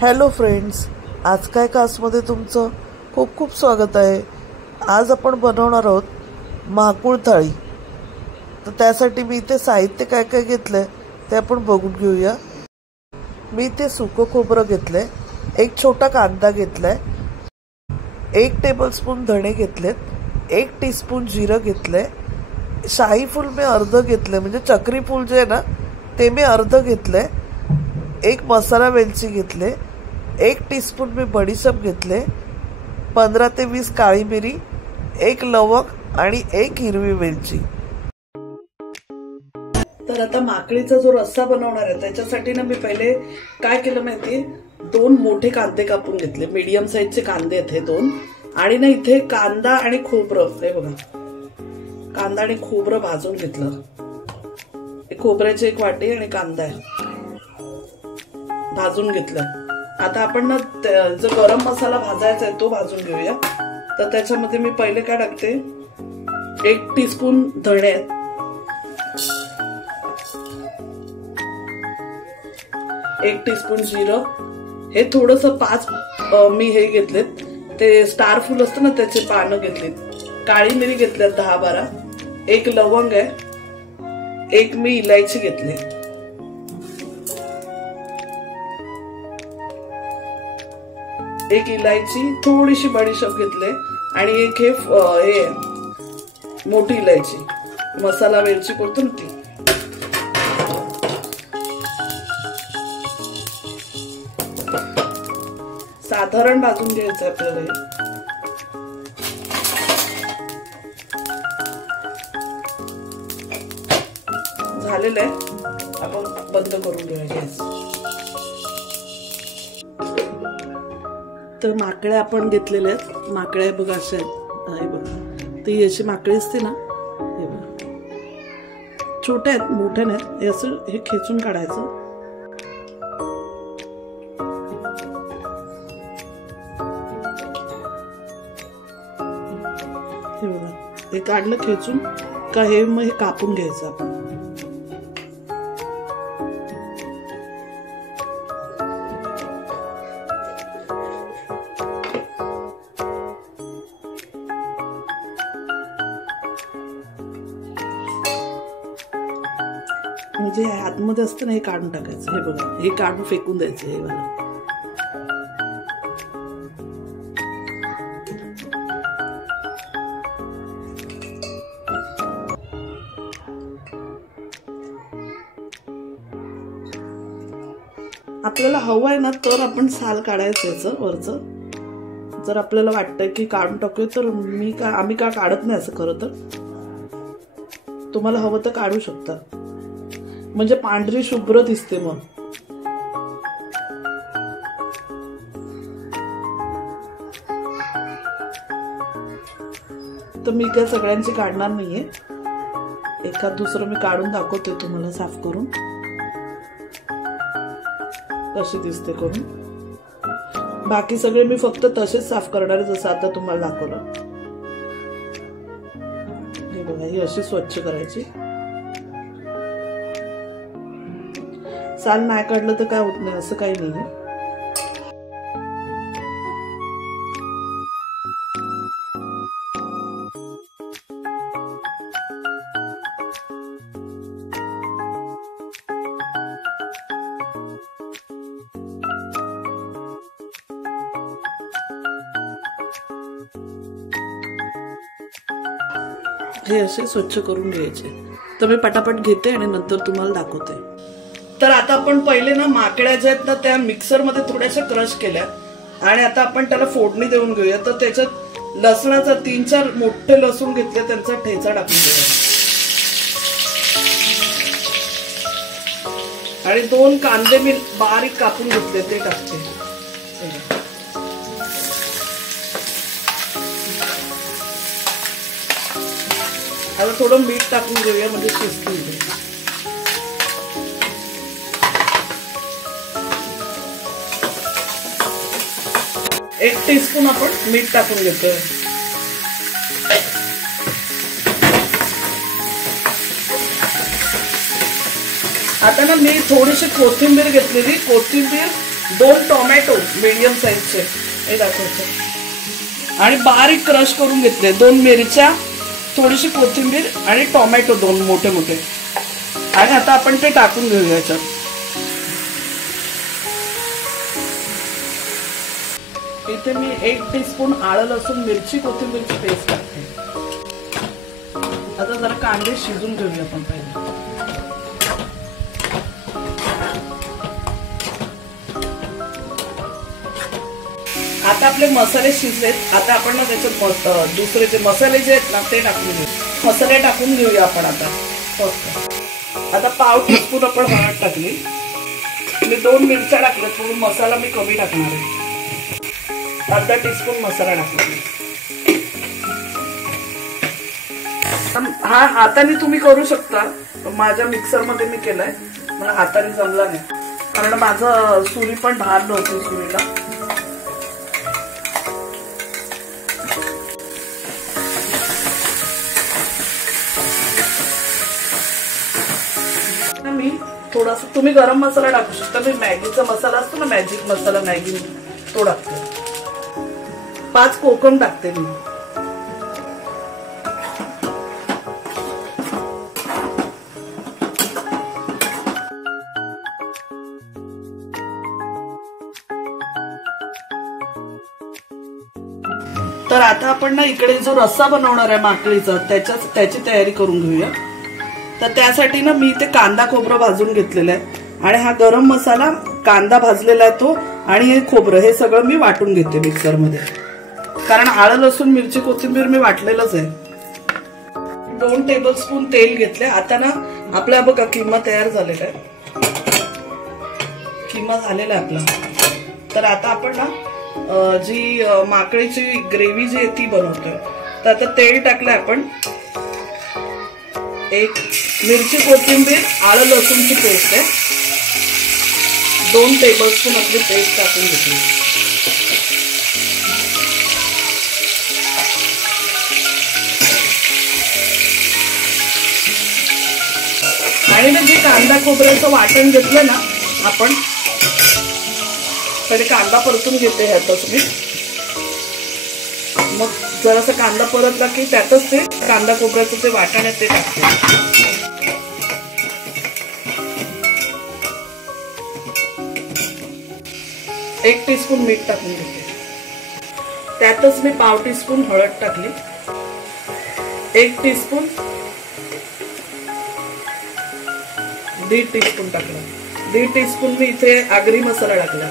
Hello friends, आज काय कासमध्ये तुमचं खूप खूप स्वागत आहे। आज आपण बनवणार आहोत महाकुळ थाळी। तर त्यासाठी मी इथे साहित्य काय काय घेतलंय ते आपण बघून घेऊया। मी इथे सुकं खोबरं घेतलंय, एक छोटा कांदा घेतलाय, 1 टेबलस्पून धणे घेतलेत, 1 टीस्पून जिरं घेतलंय, शाही फूल मी अर्ध घेतलंय, म्हणजे चक्री फूल जे आहे ना ते मी अर्ध घेतलंय, 1 मसाला वेलची घेतले, 1 टीस्पून मी बडीशेप घेतले, 15 ते 20 काळी मिरी, 1 लवंग आणि 1 हिरवी वेलची। तर आता माकळीचा जो रस्सा बनवणार आहे त्याच्यासाठी ना मी पहिले काय केलं माहिती, 2 मोठे कांदे कापून घेतले, मीडियम साईजचे कांदे आहेत हे 2, आणि ना इथे कांदा आणि खोबरं, हे बघा कांदा आणि खोबरं भाजून घेतलं। खोबऱ्याची 1 वाटी आणि कांदा आहे भाजून घेतलं। आता आपण ना जो गरम मसाला भाजायचा आहे तो भाजून घेऊया। तर त्याच्यामध्ये मी पहिले काय टाकते, 1 टीस्पून धणे, 1 टीस्पून जिरं, हे थोडंसं 5 मी हे घेतलेत ते स्टार फूल असतं ना त्याचे पानं घेतलीत, काळी मिरी घेतल्यात 10-12, 1 लवंग आहे, 1 मी इलायची घेतली, 1 इलायची, थोडीशी बडीशेप घेतले आणि 1 हे मोठी इलायची, मसाला वेलची करतो ना ती। साधारण भाजून घ्यायचं आपल्याला हे। झालेलं आहे, आपण बंद करून घेऊया गॅस। तर माकड्या आपण घेतलेल्या आहेत, माकड्या बघा अशा आहेत, हे बघा ती अशी माकडी असते ना, हे बघा छोट्या आहेत मोठ्या नाहीत, हे असं हे खेचून काढायचं। हे बघा हे काढलं खेचून का, हे मग हे कापून घ्यायचं आपण। म्हणजे आतमध्ये असतं ना हे काढून टाकायचं, हे बघा हे काढून फेकून द्यायचं हे मला। आपल्याला हवं आहे ना तर आपण साल काढायचं याचं वरचं, जर आपल्याला वाटतंय की काढून टाकूया तर आम्ही का काढत नाही असं, खरं तर तुम्हाला हवं तर काढू शकता, म्हणजे पांढरी शुभ्र दिसते मग। तर मी काय सगळ्यांची काढणार नाहीये, एखाद दुसरं मी काढून दाखवते तुम्हाला साफ करून कशी दिसते करून। बाकी सगळे मी फक्त तसेच साफ करणार आहे जसं आता तुम्हाला दाखवलं। हे बघा ही अशी स्वच्छ करायची, साल नाही काढलं तर काय होत नाही असं काही नाही। हे असे स्वच्छ करून घ्यायचे। तर मी पटापट घेते आणि नंतर तुम्हाला दाखवते। तर आता आपण पहिले ना माकड्या ज्या आहेत ना त्या मिक्सर मध्ये थोड्याशा क्रश केल्या आणि आता आपण त्याला फोडणी देऊन घेऊया। तर त्याच्यात लसणाचा 3-4 मोठे लसूण घेतले, त्यांचा ठेचा टाकून घेऊया आणि 2 कांदे मी बारीक कापून घेतले ते टाकते। आता थोडं मीठ टाकून घेऊया म्हणजे शिजतील। 1 टीस्पून आपण मीठ टाकून घेतोय। आता ना मी थोडीशी कोथिंबीर घेतलेली, कोथिंबीर 2 टोमॅटो मीडियम साईजचे हे दाखवते, आणि बारीक क्रश करून घेतले 2 मिरच्या, थोडीशी कोथिंबीर आणि टोमॅटो 2 मोठे मोठे. आणि आता आपण ते टाकून घेऊया याच्यात. इथे मी 1 टीस्पून आलं लसूण मिरची कोथिंबीरची पेस्ट टाकते. आता जरा कांदे शिजून घेऊया आपण पहिले. आता आपले मसाले शिजलेत. आता आपण ना त्याच्यात दुसरे जे मसाले जे आहेत ना ते टाकून घेऊ. मसाले टाकून घेऊया आपण आता. आता पाव टीस्पून आपण हळद टाकली. मी 2 मिरच्या टाकल्या, म्हणून मसाला मी कमी टाकणार आहे. अर्धा टीस्पून मसाला टाकला. हा हाताने तुम्ही करू शकता, माझ्या मिक्सर मध्ये मी केलाय. मला हाताने जमला नाही, कारण माझं सुरी पण धार नव्हती सुरीला. मी थोडासा, तुम्ही गरम मसाला टाकू शकता. मी मॅगीचा मसाला असतो ना, मॅजिक मसाला मॅगी, तो टाकते. 5 कोकम टाकते मी. तर आता आपण ना इकडे जो रस्सा बनवणार आहे माकळीचा, त्याची तयारी करून घेऊया. तर त्यासाठी ना मी इथे कांदा खोबरं भाजून घेतलेलं आहे, आणि हा गरम मसाला, कांदा भाजलेला आहे तो, आणि हे खोबरं, हे सगळं मी वाटून घेते मिक्सर मध्ये. कारण आलं लसूण मिरची कोथिंबीर मी वाटलेलंच आहे. 2 टेबलस्पून तेल घेतले. आता ना आपला बघा किमा तयार झालेला आहे. किमा झालेला आहे आपला. तर आता आपण ना जी माकळीची ग्रेव्ही जी आहे ती बनवतोय. तर आता तेल टाकलंय आपण. 1 मिरची कोथिंबीर आलं लसूणची पेस्ट आहे. 2 टेबलस्पून आपली पेस्ट टाकून घेतली. आणि ना जे कांदा खोबऱ्याचं वाटण घेतलं ना आपण, पहिले कांदा परतून घेते ह्यातच मी. मग जरासा कांदा परतला की त्यातच ते कांदा खोबऱ्याचं ते वाटण आहे ते टाकते. एक टीस्पून मीठ टाकून घेते. त्यातच मी पाव टीस्पून हळद टाकली. 1 टीस्पून, 1.5 टीस्पून टाकला. 1.5 टीस्पून मी इथे आगरी मसाला टाकला.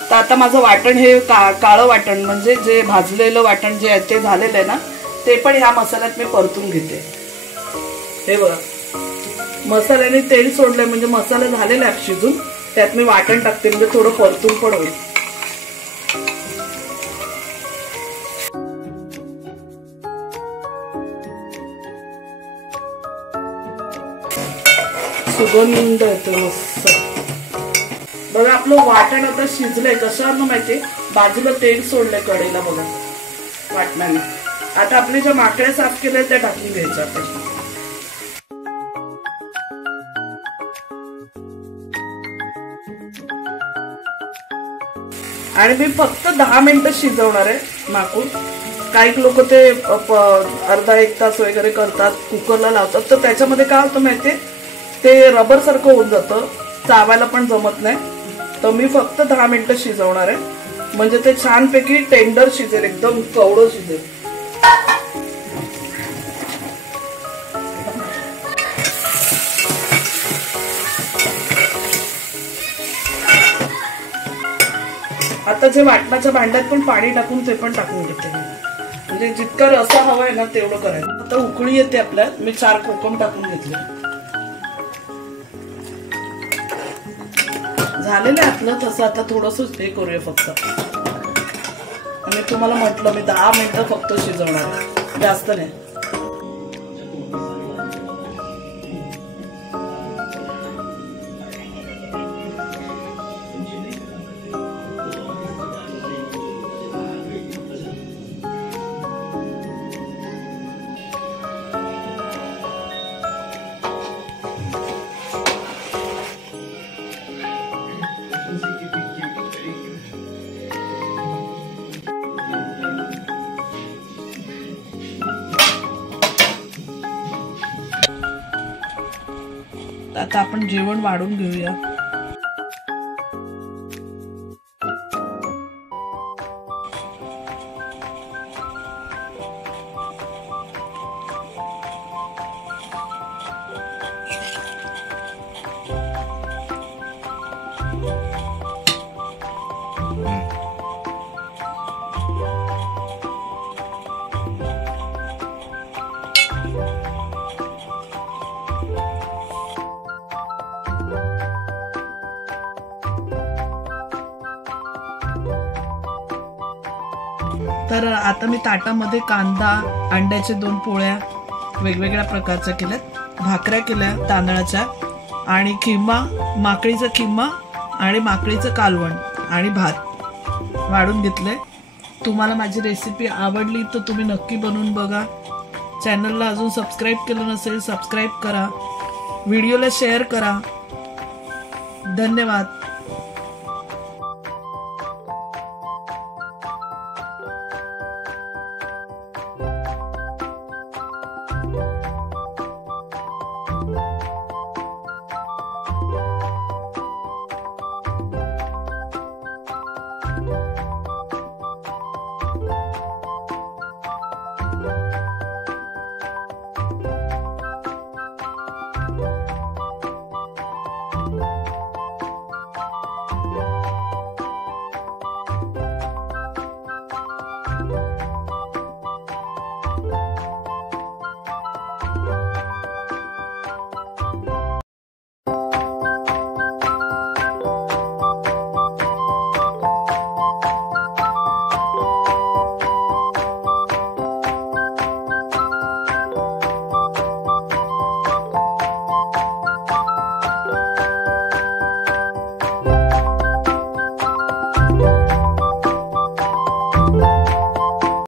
तर आता माझं वाटण हे काळं वाटण म्हणजे जे भाजलेलं वाटण जे आहे ते झालेलं आहे ना, ते पण ह्या मसाल्यात मी परतून घेते. हे बघा, मसाल्याने तेल सोडलंय म्हणजे मसाला झालेला आहे शिजून. त्यात मी वाटण टाकते म्हणजे थोडं परतून पण होईल. सुगंध येतो मस्त. बघा आपलं वाटण आता शिजलंय. कशावरनं माहितीये, बाजूला तेल सोडलंय कढईला बघा वाटणाने. आता आपले ज्या माकड्या साफ केल्या त्या टाकून घ्यायच्या आपण. आणि मी फक्त 10 मिनिटं शिजवणार आहे माकूळ. काही लोक ते अर्धा 1 तास वगैरे करतात, कुकरला लावतात. तर त्याच्यामध्ये काय होतं माहितीये, ते रबर सारखं होऊन जातं, चावायला पण जमत नाही. तर मी फक्त 10 मिनिटं शिजवणार आहे, म्हणजे ते छानपैकी टेंडर शिजेल, एकदम कवडं शिजेल. आता जे वाटणाच्या भांड्यात पण पाणी टाकून ते पण टाकून घेते, म्हणजे जितका रस्सा हवाय ना तेवढं करायचं. आता उकळी येते आपल्यात. मी 4 कोकम टाकून घेतले. झालेलं आहे आपलं तसं. आता थोडंसं हे करूया फक्त. आणि तुम्हाला म्हटलं मी 10 मिनिटं फक्त शिजवणार, जास्त नाही. आता आपण जेवण वाढून घेऊया. तर आता मी ताटामध्ये कांदा, अंड्याचे 2 पोळ्या वेगवेगळ्या प्रकारच्या केल्यात, भाकऱ्या केल्या तांदळाच्या, आणि किमा, माकळीचा किमा आणि माकळीचं कालवण आणि भात वाढून घेतलंय. तुम्हाला माझी रेसिपी आवडली तर तुम्ही नक्की बनवून बघा. चॅनलला अजून सबस्क्राईब केलं नसेल सबस्क्राईब करा, व्हिडिओला शेअर करा. धन्यवाद.